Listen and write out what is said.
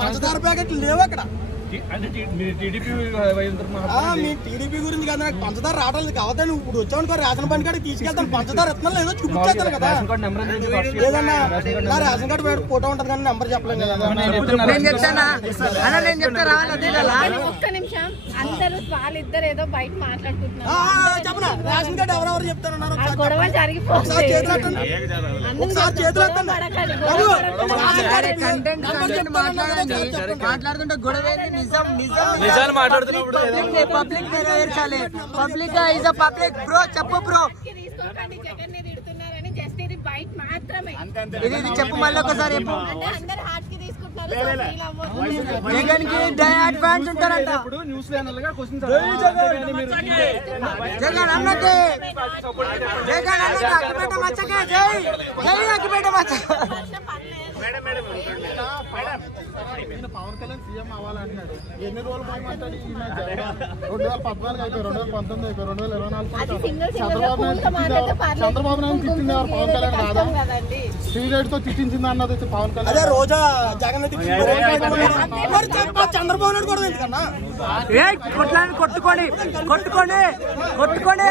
పంచదార ప్యాకెట్లు లేవు అక్కడ. టీడీపీ గురించి కదా నాకు పంచదార రావట్లేదు కావద్దా. నువ్వు ఇప్పుడు వచ్చావు రేషన్ బండి కాడికి తీసుకెళ్తాను పంచదార ఎత్తున్నా లేదో చూపించేస్తాను కదా. లేదన్నా నా రేషన్ కార్డు ఫోటో ఉంటుంది కానీ నెంబర్ చెప్పలేను కదా. ఒక్క నిమిషం అందరూ వాళ్ళిద్దరు ఏదో బయట మాట్లాడుకుంటున్నారు. చెప్పనా రేషన్ కార్డు ఎవరెవరు చెప్తారన్నారు గొడవ ఒకసారి చేతులు ఎత్తండి. మాట్లాడుతుంటే గొడవ నిజాలు మాట్లాడుతున్నప్పుడు పబ్లిక్ నెరవేర్చాలి. Public is a public bro. చెప్పు బ్రో ఇది చెప్పు మళ్ళీ ఒకసారి చెప్పు. జగన్ కి డై అడ్వాన్స్ ఉంటారంట. జగన్ అన్నట్టే జగన్ అన్నట్టు అగ్గిపేట మచ్చకే జై జై అగ్గిపేట మచ్చ. పవన్ కళ్యాణ్ సీఎం అవ్వాలంటున్నాడు. ఎన్ని రోజులు పోయి మాట్లాడి 2014 అయిపోయి 2019 అయిపోయి 2024 చంద్రబాబు నాయుడు తిట్టింది పవన్ కళ్యాణ్ కాదా? శ్రీరెడ్డి తో తిట్టించింది అన్నది పవన్ కళ్యాణ్. అదే రోజా జగన్ చంద్రబాబు నాయుడు కూడా ఎందుకన్నా కొట్టుకోండి కొట్టుకోండి కొట్టుకోండి.